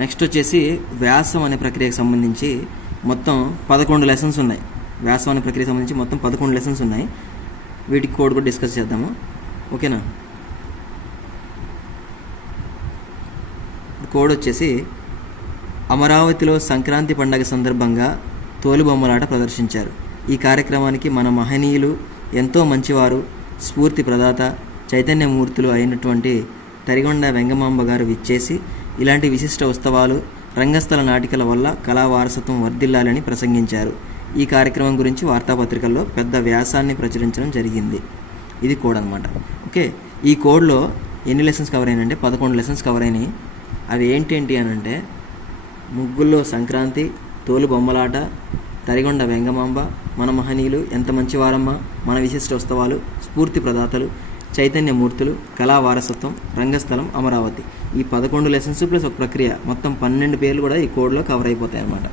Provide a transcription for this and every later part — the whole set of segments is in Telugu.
నెక్స్ట్ వచ్చేసి వ్యాసం అనే ప్రక్రియకు సంబంధించి మొత్తం పదకొండు లెసన్స్ ఉన్నాయి. వ్యాసం అనే ప్రక్రియకు సంబంధించి మొత్తం పదకొండు లెసన్స్ ఉన్నాయి. వీటికి కోడ్ కూడా డిస్కస్ చేద్దాము. ఓకేనా? కోడ్ వచ్చేసి అమరావతిలో సంక్రాంతి పండగ సందర్భంగా తోలుబొమ్మలాట ప్రదర్శించారు. ఈ కార్యక్రమానికి మన మహనీయులు ఎంతో మంచివారు స్ఫూర్తి ప్రదాత చైతన్యమూర్తులు అయినటువంటి తరిగొండ వెంగమాంబ గారు విచ్చేసి ఇలాంటి విశిష్ట ఉత్సవాలు రంగస్థల నాటికల వల్ల కళా వారసత్వం వర్ధిల్లాలని ప్రసంగించారు. ఈ కార్యక్రమం గురించి వార్తాపత్రికల్లో పెద్ద వ్యాసాన్ని ప్రచురించడం జరిగింది. ఇది కోడ్ అనమాట ఓకే ఈ కోడ్లో ఎన్ని లెసన్స్ కవర్ అయినాయంటే పదకొండు లెసన్స్ కవర్ అయినాయి. అవి ఏంటేంటి అని అంటే ముగ్గుల్లో సంక్రాంతి తోలు బొమ్మలాట తరిగొండ వెంగమాంబ మన మహనీయులు ఎంత మంచివారమ్మ మన విశిష్ట ఉత్సవాలు స్ఫూర్తి ప్రదాతలు చైతన్య మూర్తులు కళా వారసత్వం రంగస్థలం అమరావతి. ఈ పదకొండు లెసన్స్ ప్లస్ ఒక ప్రక్రియ మొత్తం పన్నెండు పేర్లు కూడా ఈ కోడ్లో కవర్ అయిపోతాయి అన్నమాట.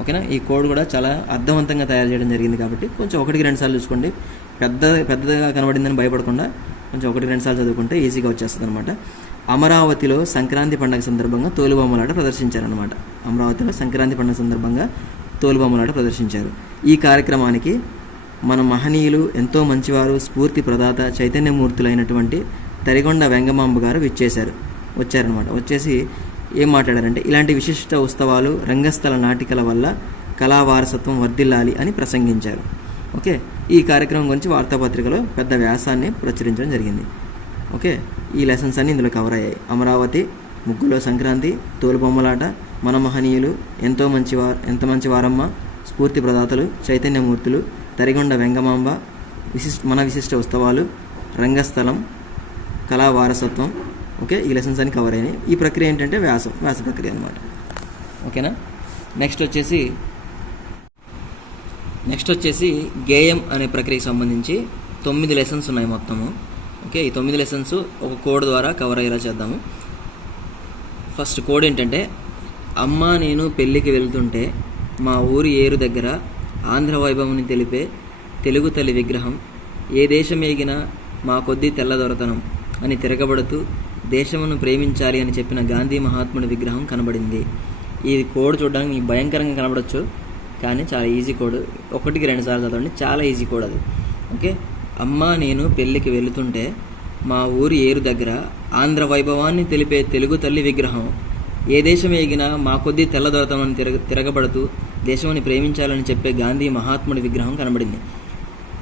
ఓకేనా? ఈ కోడ్ కూడా చాలా అర్థవంతంగా తయారు చేయడం జరిగింది కాబట్టి కొంచెం ఒకటికి రెండు సార్లు చూసుకోండి. పెద్ద పెద్దగా కనబడిందని భయపడకుండా కొంచెం ఒకటి రెండు సార్లు చదువుకుంటే ఈజీగా వచ్చేస్తుంది అనమాట అమరావతిలో సంక్రాంతి పండుగ సందర్భంగా తోలుబొమ్మలాట ప్రదర్శించారనమాట అమరావతిలో సంక్రాంతి పండుగ సందర్భంగా తోలుబొమ్మలాట ప్రదర్శించారు. ఈ కార్యక్రమానికి మన మహనీయులు ఎంతో మంచివారు స్ఫూర్తి ప్రదాత చైతన్యమూర్తులైనటువంటి తరిగొండ వెంగమాంబ గారు విచ్చేశారు. వచ్చారనమాట వచ్చేసి ఏం మాట్లాడారంటే ఇలాంటి విశిష్ట ఉత్సవాలు రంగస్థల నాటికల వల్ల కళా వారసత్వం వర్ధిల్లాలి అని ప్రసంగించారు. ఓకే? ఈ కార్యక్రమం గురించి వార్తాపత్రికలో పెద్ద వ్యాసాన్ని ప్రచురించడం జరిగింది. ఓకే? ఈ లెసన్స్ అన్ని ఇందులో కవర్ అయ్యాయి. అమరావతి ముగ్గులో సంక్రాంతి తోలుబొమ్మలాట మన మహనీయులు ఎంతో మంచి వారు ఎంత మంచి వారమ్మ స్ఫూర్తి ప్రదాతలు చైతన్యమూర్తులు తరిగొండ వెంగమాంబ విశిష్ట మన విశిష్ట ఉత్సవాలు రంగస్థలం కళా వారసత్వం ఓకే? ఈ లెసన్స్ అన్ని కవర్ అయినాయి. ఈ ప్రక్రియ ఏంటంటే వ్యాసం వ్యాస ప్రక్రియ అనమాట ఓకేనా? నెక్స్ట్ వచ్చేసి నెక్స్ట్ వచ్చేసి గేయం అనే ప్రక్రియకి సంబంధించి తొమ్మిది లెసన్స్ ఉన్నాయి మొత్తము. ఓకే? ఈ తొమ్మిది లెసన్స్ ఒక కోడ్ ద్వారా కవర్ అయ్యేలా చేద్దాము. ఫస్ట్ కోడ్ ఏంటంటే అమ్మ నేను పెళ్ళికి వెళ్తుంటే మా ఊరి ఏరు దగ్గర ఆంధ్ర వైభవంని తెలిపే తెలుగు తల్లి విగ్రహం. ఏ దేశం ఎగినా మా కొద్దీ తెల్లదొరతనం అని తిరగబడుతూ దేశమును ప్రేమించాలి అని చెప్పిన గాంధీ మహాత్ముడి విగ్రహం కనబడింది. ఈ కోడ్ చూడడానికి మీకు భయంకరంగా కనబడచ్చు కానీ చాలా ఈజీ కోడ్. ఒకటికి రెండు సార్లు చదవండి చాలా ఈజీ కోడ్ అది. ఓకే? అమ్మ నేను పెళ్ళికి వెళుతుంటే మా ఊరి ఏరు దగ్గర ఆంధ్ర వైభవాన్ని తెలిపే తెలుగు తల్లి విగ్రహం. ఏ దేశం ఎగినా మా కొద్దీ తెల్లదొరతమని తిరగ తిరగబడుతూ దేశాన్ని ప్రేమించాలని చెప్పే గాంధీ మహాత్ముడి విగ్రహం కనబడింది.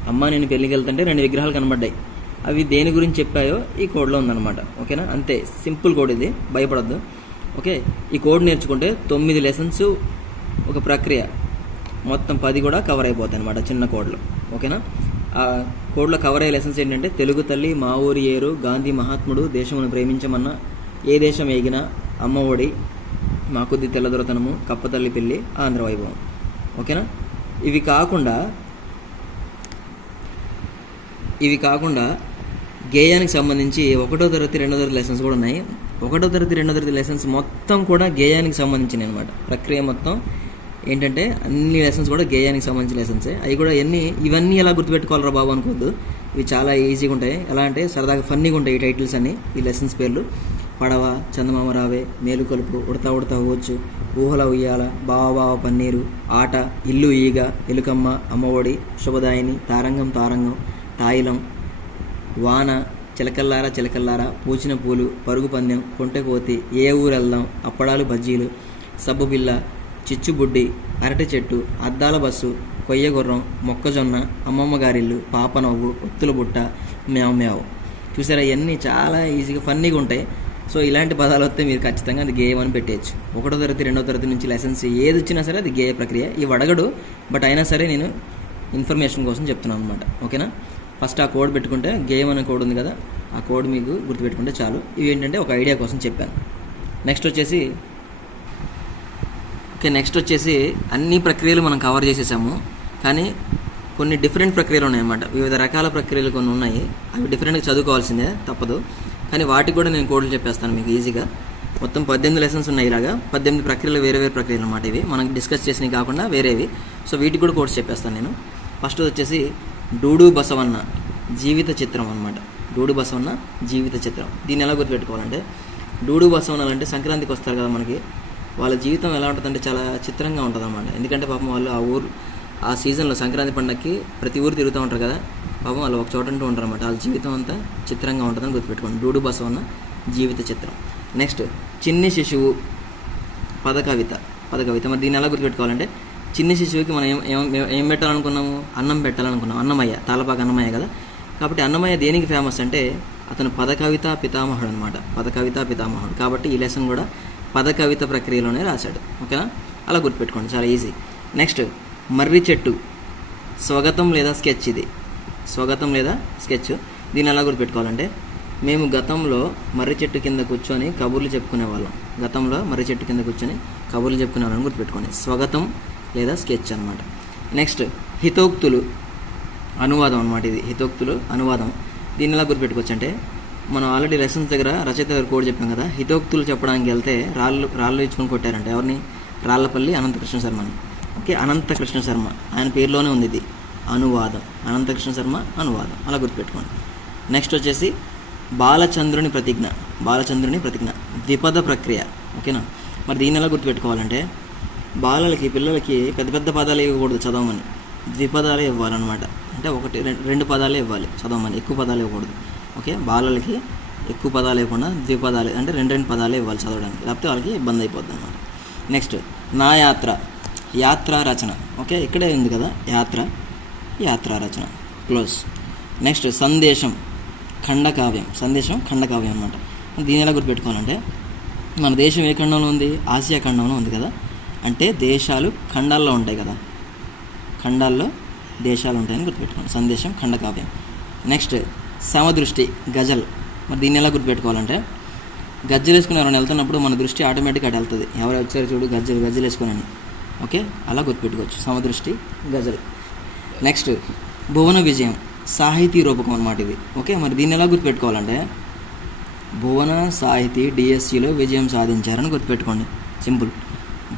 అమ్మ నేను పెళ్ళికి వెళ్తుంటే రెండు విగ్రహాలు కనబడ్డాయి. అవి దేని గురించి చెప్పాయో ఈ కోడ్లో ఉందన్నమాట. ఓకేనా? అంతే. సింపుల్ కోడ్ ఇది. భయపడద్దు. ఓకే? ఈ కోడ్ నేర్చుకుంటే తొమ్మిది లెసన్స్ ఒక ప్రక్రియ. మొత్తం పది కూడా కవర్ అయిపోతాయి అనమాట చిన్న కోడ్లో. ఓకేనా? ఆ కోడ్లో కవర్ అయ్యే లెసన్స్ ఏంటంటే తెలుగు తల్లి మా ఊరి ఏరు గాంధీ మహాత్ముడు దేశమును ప్రేమించమన్న ఏ దేశం ఏగినా అమ్మ ఒడి మా కొద్ది తెల్లదొరతనము కప్పతల్లి పెళ్ళి ఆంధ్ర వైభవం. ఓకేనా? ఇవి కాకుండా ఇవి కాకుండా గేయానికి సంబంధించి ఒకటో తరగతి రెండో తరగతి లెసన్స్ కూడా ఉన్నాయి. ఒకటో తరగతి రెండో తరగతి లెసన్స్ మొత్తం కూడా గేయానికి సంబంధించినవి అనమాట ప్రక్రియ మొత్తం ఏంటంటే అన్ని లెసన్స్ కూడా గేయానికి సంబంధించిన లెసన్సే అవి కూడా ఎన్ని ఇవన్నీ ఎలా గుర్తుపెట్టుకోవాలరా బాబు అనుకోవద్దు. ఇవి చాలా ఈజీగా ఉంటాయి. ఎలా అంటే సరదాగా ఫన్నీగా ఉంటాయి ఈ టైటిల్స్ అన్ని ఈ లెసన్స్ పేర్లు. పడవ చందమామ రావే మేలుకొలుపు ఉడతా ఉడతా వచ్చు ఊహల ఉయ్యాల బావ బావ పన్నీరు ఆట ఇల్లు ఈగ ఎలుకమ్మ అమ్మఒడి శుభదాయిని తారంగం తారంగం తాయిలం వాన చిలకల్లారా చిలకల్లారా పూచిన పూలు పరుగు పందెం కొంటెకోతి ఏ ఊరెళ్దాం అప్పడాలు బజ్జీలు సబ్బు బిల్ల చిచ్చుబుడ్డి అరటి చెట్టు అద్దాల బస్సు కొయ్య గుర్రం మొక్కజొన్న అమ్మమ్మ గారిల్లు పాప నవ్వు ఒత్తుల బుట్ట మేవ మేవ చూసారా ఇవన్నీ చాలా ఈజీగా ఫన్నీగా ఉంటాయి సో ఇలాంటి పదాలు వస్తే మీరు ఖచ్చితంగా అది గేయం అని పెట్టేయచ్చు. ఒకటో తరగతి రెండో తరగతి నుంచి లైసెన్స్ ఏది వచ్చినా సరే అది గేయ ప్రక్రియ. ఇవి అడగడు బట్ అయినా సరే నేను ఇన్ఫర్మేషన్ కోసం చెప్తున్నాను అనమాట ఓకేనా? ఫస్ట్ ఆ కోడ్ పెట్టుకుంటే గేమ్ అనే కోడ్ ఉంది కదా ఆ కోడ్ మీకు గుర్తుపెట్టుకుంటే చాలు. ఇవి ఏంటంటే ఒక ఐడియా కోసం చెప్పాను. నెక్స్ట్ వచ్చేసి ఓకే నెక్స్ట్ వచ్చేసి అన్ని ప్రక్రియలు మనం కవర్ చేసేసాము. కానీ కొన్ని డిఫరెంట్ ప్రక్రియలు ఉన్నాయన్నమాట. వివిధ రకాల ప్రక్రియలు కొన్ని ఉన్నాయి. అవి డిఫరెంట్గా చదువుకోవాల్సిందే తప్పదు. కానీ వాటికి కూడా నేను కోడ్లు చెప్పేస్తాను మీకు ఈజీగా. మొత్తం పద్దెనిమిది లెసన్స్ ఉన్నాయి ఇలాగా. పద్దెనిమిది ప్రక్రియలు వేరే వేరే ప్రక్రియలు అనమాట ఇవి. మనం డిస్కస్ చేసినవి కాకుండా వేరేవి. సో వీటికి కూడా కోడ్స్ చెప్పేస్తాను నేను. ఫస్ట్ వచ్చేసి డూడు బసవన్న జీవిత చిత్రం అనమాట డూడు బసవన్న జీవిత చిత్రం. దీన్ని ఎలా గుర్తుపెట్టుకోవాలంటే డూడు బసవన్నలు అంటే సంక్రాంతికి వస్తారు కదా మనకి. వాళ్ళ జీవితం ఎలా ఉంటుందంటే చాలా చిత్రంగా ఉంటుంది అనమాట ఎందుకంటే పాపం వాళ్ళు ఆ ఊరు ఆ సీజన్లో సంక్రాంతి పండగకి ప్రతి ఊరు తిరుగుతూ ఉంటారు కదా. పాపం వాళ్ళు ఒక చోట ఉంటూ ఉంటారు అనమాట వాళ్ళ జీవితం అంతా చిత్రంగా ఉంటుందని గుర్తుపెట్టుకోండి. డూడు బసవన్న జీవిత చిత్రం. నెక్స్ట్ చిన్ని శిశువు పదకవిత పదకవిత. మరి దీన్ని ఎలా గుర్తుపెట్టుకోవాలంటే చిన్ని శిశువుకి మనం ఏం ఏం పెట్టాలనుకున్నాము? అన్నం పెట్టాలనుకున్నాం అన్నమయ్య తాళపాక అన్నమయ్య కదా? కాబట్టి అన్నమయ్య దేనికి ఫేమస్ అంటే అతను పదకవిత పితామహుడు అనమాట పదకవిత పితామహుడు. కాబట్టి ఈ లెసన్ కూడా పదకవిత ప్రక్రియలోనే రాశాడు. ఓకేనా? అలా గుర్తుపెట్టుకోండి. చాలా ఈజీ నెక్స్ట్ మర్రి చెట్టు. స్వాగతం లేదా స్కెచ్ ఇది? స్వగతం లేదా? స్కెచ్. దీన్ని ఎలా గుర్తుపెట్టుకోవాలంటే మేము గతంలో మర్రి చెట్టు కింద కూర్చొని కబుర్లు చెప్పుకునే వాళ్ళం. గతంలో మర్రి చెట్టు కింద కూర్చొని కబుర్లు చెప్పుకునే వాళ్ళని గుర్తుపెట్టుకోండి. స్వగతం లేదా స్కెచ్ అనమాట నెక్స్ట్ హితోక్తులు అనువాదం అనమాట ఇది. హితోక్తులు అనువాదం. దీన్ని ఎలా గుర్తుపెట్టుకోవచ్చు అంటే మనం ఆల్రెడీ లెసన్స్ దగ్గర రచయిత దగ్గర కోడ్ చెప్పాం కదా హితోక్తులు చెప్పడానికి వెళ్తే రాళ్ళు రాళ్ళు ఇచ్చుకొని కొట్టారంటే. ఎవరిని? రాళ్ళపల్లి అనంతకృష్ణ శర్మని. ఓకే అనంతకృష్ణ శర్మ. ఆయన పేరులోనే ఉంది ఇది. అనువాదం. అనంతకృష్ణ శర్మ అనువాదం. అలా గుర్తుపెట్టుకోండి. నెక్స్ట్ వచ్చేసి బాలచంద్రుని ప్రతిజ్ఞ. బాలచంద్రుని ప్రతిజ్ఞ. ద్విపద ప్రక్రియ. ఓకేనా? మరి దీన్ని ఎలా గుర్తుపెట్టుకోవాలంటే బాలలకి పిల్లలకి పెద్ద పెద్ద పదాలు ఇవ్వకూడదు చదవమని. ద్విపదాలే ఇవ్వాలన్నమాట. అంటే ఒకటి రెండు పదాలే ఇవ్వాలి చదవమని. ఎక్కువ పదాలు ఇవ్వకూడదు. ఓకే? బాలలకి ఎక్కువ పదాలు ఇవ్వకుండా ద్విపదాలు అంటే రెండు రెండు పదాలే ఇవ్వాలి చదవడానికి. లేకపోతే వాళ్ళకి ఇబ్బంది అయిపోద్ది అనమాట నెక్స్ట్ నా యాత్ర యాత్ర రచన. ఓకే? ఇక్కడే ఉంది కదా? యాత్ర. యాత్ర రచన క్లోజ్. నెక్స్ట్ సందేశం ఖండకావ్యం. సందేశం ఖండకావ్యం అనమాట దీని ఎలా గుర్తుపెట్టుకోవాలంటే మన దేశం ఏ ఖండంలో ఉంది? ఆసియా ఖండంలో ఉంది కదా? అంటే దేశాలు ఖండాల్లో ఉంటాయి కదా? ఖండాల్లో దేశాలు ఉంటాయని గుర్తుపెట్టుకోండి. సందేశం ఖండకావ్యం. నెక్స్ట్ సమదృష్టి గజల్. మరి దీన్ని ఎలా గుర్తుపెట్టుకోవాలంటే గజ్జలు వేసుకుని ఎవరైనా వెళ్తున్నప్పుడు మన దృష్టి ఆటోమేటిక్గా అటు వెళ్తుంది. ఎవరు వచ్చారు చూడు గజ్జలు గజ్జలు వేసుకుని ఓకే? అలా గుర్తుపెట్టుకోవచ్చు. సమదృష్టి గజల్. నెక్స్ట్ భువన విజయం సాహితీ రూపకం అన్నమాట ఇది. ఓకే మరి దీన్ని ఎలా గుర్తుపెట్టుకోవాలంటే భువన సాహితీ డిఎస్సిలో విజయం సాధించారని గుర్తుపెట్టుకోండి. సింపుల్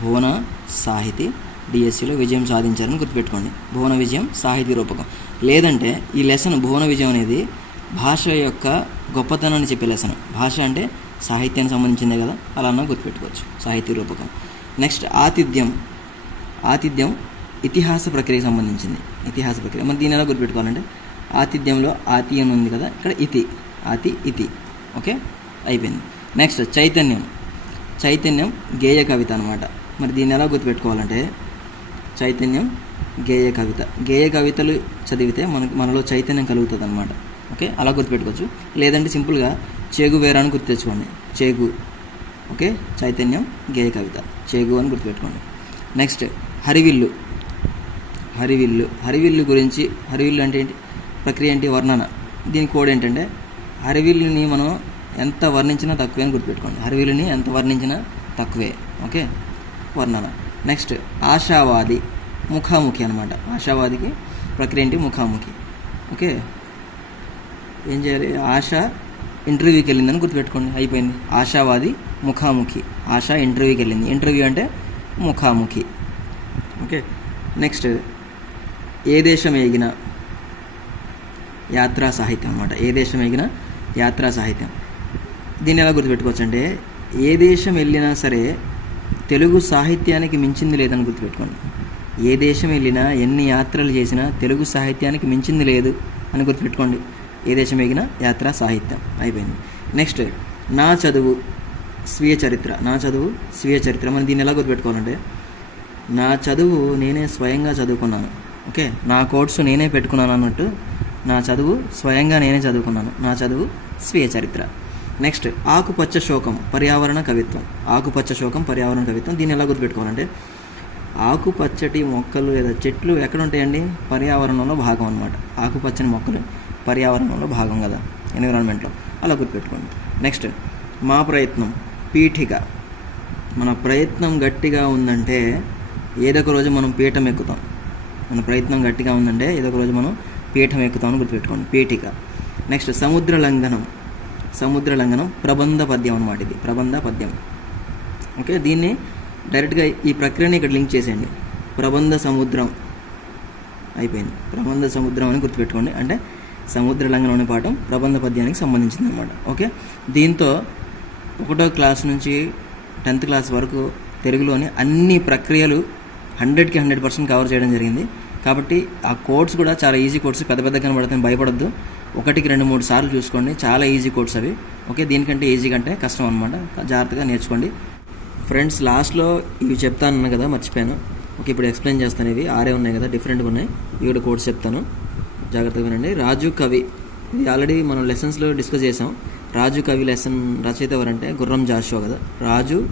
భువన సాహితీ డిఎస్సిలో విజయం సాధించారని గుర్తుపెట్టుకోండి. భువన విజయం సాహితీ రూపకం. లేదంటే ఈ లెసన్ భువన విజయం అనేది భాష యొక్క గొప్పతనాన్ని చెప్పే లెసన్ భాష అంటే సాహిత్యానికి సంబంధించిందే కదా అలా అన్నా గుర్తుపెట్టుకోవచ్చు. సాహితీ రూపకం. నెక్స్ట్ ఆతిథ్యం. ఆతిథ్యం ఇతిహాస ప్రక్రియకి సంబంధించింది. ఇతిహాస ప్రక్రియ. మరి దీని ఎలా గుర్తుపెట్టుకోవాలంటే ఆతిథ్యంలో ఆతి అని ఉంది కదా ఇక్కడ ఇతి ఆతి ఇతి. ఓకే? అయిపోయింది. నెక్స్ట్ చైతన్యం. చైతన్యం గేయ కవిత అనమాట మరి దీన్ని ఎలా గుర్తుపెట్టుకోవాలంటే చైతన్యం గేయ కవిత. గేయ కవితలు చదివితే మనకు మనలో చైతన్యం కలుగుతుంది అనమాట ఓకే? అలా గుర్తుపెట్టుకోవచ్చు. లేదంటే సింపుల్గా చేగు వేరా అని గుర్తు తెచ్చుకోండి. చేగు. ఓకే? చైతన్యం గేయ కవిత. చేగు అని గుర్తుపెట్టుకోండి. నెక్స్ట్ హరివిల్లు. హరివిల్లు. హరివిల్లు గురించి హరివిల్లు అంటే ఏంటి? ప్రక్రియ ఏంటి? వర్ణన. దీని కోడ్ ఏంటంటే హరివిల్లుని మనం ఎంత వర్ణించినా తక్కువే అని గుర్తుపెట్టుకోండి. హరివిల్లుని ఎంత వర్ణించినా తక్కువే. ఓకే? వర్ణన. నెక్స్ట్ ఆశావాది. ముఖాముఖి అనమాట ఆశావాదికి ప్రక్రియ ఏంటి? ముఖాముఖి. ఓకే? ఏం చేయాలి? ఆశ ఇంటర్వ్యూకి వెళ్ళిందని గుర్తుపెట్టుకోండి. అయిపోయింది. ఆశావాది ముఖాముఖి. ఆశ ఇంటర్వ్యూకి వెళ్ళింది. ఇంటర్వ్యూ అంటే ముఖాముఖి. ఓకే? నెక్స్ట్ ఏ దేశం ఎగిన యాత్రా సాహిత్యం అనమాట ఏ దేశం ఎగిన యాత్రా సాహిత్యం. దీన్ని ఎలా గుర్తుపెట్టుకోవచ్చు అంటే ఏ దేశం వెళ్ళినా సరే తెలుగు సాహిత్యానికి మించింది లేదని గుర్తుపెట్టుకోండి. ఏ దేశం వెళ్ళినా ఎన్ని యాత్రలు చేసినా తెలుగు సాహిత్యానికి మించింది లేదు అని గుర్తుపెట్టుకోండి. ఏ దేశం ఎగినా యాత్రా సాహిత్యం. అయిపోయింది. నెక్స్ట్ నా చదువు స్వీయ చరిత్ర. నా చదువు స్వీయ చరిత్ర. మనం దీన్ని ఎలా గుర్తుపెట్టుకోవాలంటే నా చదువు నేనే స్వయంగా చదువుకున్నాను. ఓకే? నా కోర్సు నేనే పెట్టుకున్నాను అన్నట్టు నా చదువు స్వయంగా నేనే చదువుకున్నాను. నా చదువు స్వీయ చరిత్ర. నెక్స్ట్ ఆకుపచ్చ శోకం పర్యావరణ కవిత్వం. ఆకుపచ్చ శోకం పర్యావరణ కవిత్వం దీన్ని ఎలా గుర్తుపెట్టుకోవాలంటే ఆకుపచ్చటి మొక్కలు లేదా చెట్లు ఎక్కడ ఉంటాయండి పర్యావరణంలో భాగం అనమాట ఆకుపచ్చని మొక్కలు పర్యావరణంలో భాగం కదా ఎన్విరాన్మెంట్లో. అలా గుర్తుపెట్టుకోండి. నెక్స్ట్ మా ప్రయత్నం పీఠిక. మన ప్రయత్నం గట్టిగా ఉందంటే ఏదో ఒక రోజు మనం పీఠం ఎక్కుతాం. మన ప్రయత్నం గట్టిగా ఉందంటే ఏదో ఒక రోజు మనం పీఠం ఎక్కుతామని గుర్తుపెట్టుకోండి. పీఠిక. నెక్స్ట్ సముద్ర లంఘనం. సముద్ర లంఘనం ప్రబంధ పద్యం అనమాట ఇది. ప్రబంధ పద్యం. ఓకే దీన్ని డైరెక్ట్గా ఈ ప్రక్రియని ఇక్కడ లింక్ చేసేయండి. ప్రబంధ సముద్రం అయిపోయింది. ప్రబంధ సముద్రం అని గుర్తుపెట్టుకోండి. అంటే సముద్ర లంఘనం అనే పాఠం ప్రబంధ పద్యానికి సంబంధించింది అనమాట ఓకే దీంతో ఒకటో క్లాస్ నుంచి టెన్త్ క్లాస్ వరకు తెలుగులోని అన్ని ప్రక్రియలు హండ్రెడ్కి హండ్రెడ్ పర్సెంట్ కవర్ చేయడం జరిగింది. కాబట్టి ఆ కోడ్స్ కూడా చాలా ఈజీ కోడ్స్ పెద్ద పెద్ద కనబడుతుంది భయపడద్దు. ఒకటికి రెండు మూడు సార్లు చూసుకోండి. చాలా ఈజీ కోడ్స్ అవి. ఓకే దీనికంటే ఈజీ కంటే కష్టం అనమాట జాగ్రత్తగా నేర్చుకోండి. ఫ్రెండ్స్ లాస్ట్లో ఇవి చెప్తాను కదా మర్చిపోయాను. ఓకే ఇప్పుడు ఎక్స్ప్లెయిన్ చేస్తాను ఇవి. ఆరే ఉన్నాయి కదా డిఫరెంట్గా ఉన్నాయి. ఇవి కూడా కోడ్స్ చెప్తాను. జాగ్రత్తగా వినండి. రాజు కవి. ఇది ఆల్రెడీ మనం లెసన్స్లో డిస్కస్ చేసాం రాజు కవి లెసన్ రచయిత ఎవరంటే గుర్రం జాషువా కదా. రాజు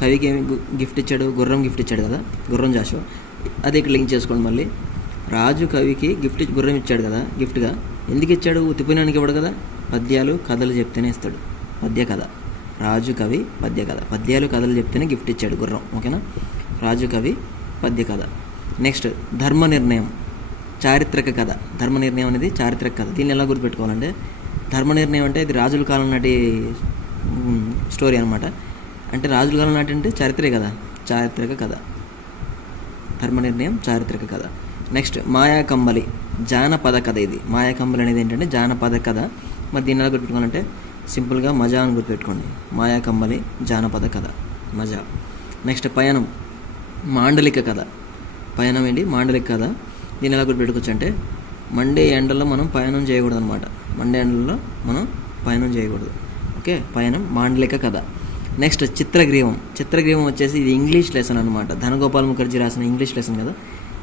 కవికి ఏమి గిఫ్ట్ ఇచ్చాడు? గుర్రం గిఫ్ట్ ఇచ్చాడు కదా? గుర్రం జాషువా? అది ఇక్కడ లింక్ చేసుకోండి మళ్ళీ. రాజు కవికి గిఫ్ట్ ఇచ్చి- గుర్రం ఇచ్చాడు కదా గిఫ్ట్గా? ఎందుకు ఇచ్చాడు? ఉతిపోయినానికి ఇవ్వడు కదా? పద్యాలు కథలు చెప్తేనే ఇస్తాడు. పద్య కథ. రాజు కవి పద్య కథ. పద్యాలు కథలు చెప్తేనే గిఫ్ట్ ఇచ్చాడు గుర్రం ఓకేనా? రాజు కవి పద్య కథ. నెక్స్ట్ ధర్మ నిర్ణయం. చారిత్రక కథ. ధర్మ నిర్ణయం అనేది చారిత్రక కథ. దీన్ని ఎలా గుర్తుపెట్టుకోవాలంటే ధర్మ నిర్ణయం అంటే ఇది రాజుల కాలం నాటి స్టోరీ అనమాట అంటే రాజుల కాలం నాటి అంటే చారిత్రక కథ చారిత్రక కథ. ధర్మ నిర్ణయం చారిత్రక కథ. నెక్స్ట్ మాయా కంబలి జానపద కథ ఇది. మాయా కంబలి అనేది ఏంటంటే జానపద కథ. మరి దీన్ని ఎలా గుర్తుపెట్టుకోవాలంటే సింపుల్గా మజా అని గుర్తుపెట్టుకోండి. మాయా కంబలి జానపద కథ. మజా. నెక్స్ట్ పయనం మాండలిక కథ. పయనం ఏంటి? మాండలిక కథ. దీన్ని ఎలా గుర్తుపెట్టుకోవచ్చు అంటే మండే ఎండల్లో మనం పయనం చేయకూడదు అనమాట మండే ఎండల్లో మనం పయనం చేయకూడదు. ఓకే పయనం మాండలిక కథ. నెక్స్ట్ చిత్రగ్రీవం. చిత్రగ్రీవం వచ్చేసి ఇది ఇంగ్లీష్ లెసన్ అనమాట ధనగోపాల్ ముఖర్జీ రాసిన ఇంగ్లీష్ లెసన్ కదా.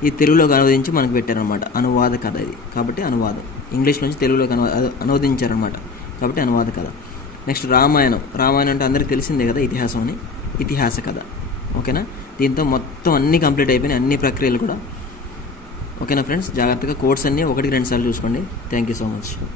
ఈ తెలుగులోకి అనువదించి మనకు పెట్టారనమాట అనువాద కథ ఇది. కాబట్టి అనువాదం. ఇంగ్లీష్ నుంచి తెలుగులోకి అనువా అనువదించారనమాట కాబట్టి అనువాద కథ. నెక్స్ట్ రామాయణం. రామాయణం అంటే అందరికీ తెలిసిందే కదా ఇతిహాసం అని. ఇతిహాస కథ. ఓకేనా? దీంతో మొత్తం అన్నీ కంప్లీట్ అయిపోయినాయి. అన్ని ప్రక్రియలు కూడా. ఓకేనా ఫ్రెండ్స్? జాగ్రత్తగా కోర్స్ అన్నీ ఒకటికి రెండు సార్లు చూసుకోండి. Thank you so much.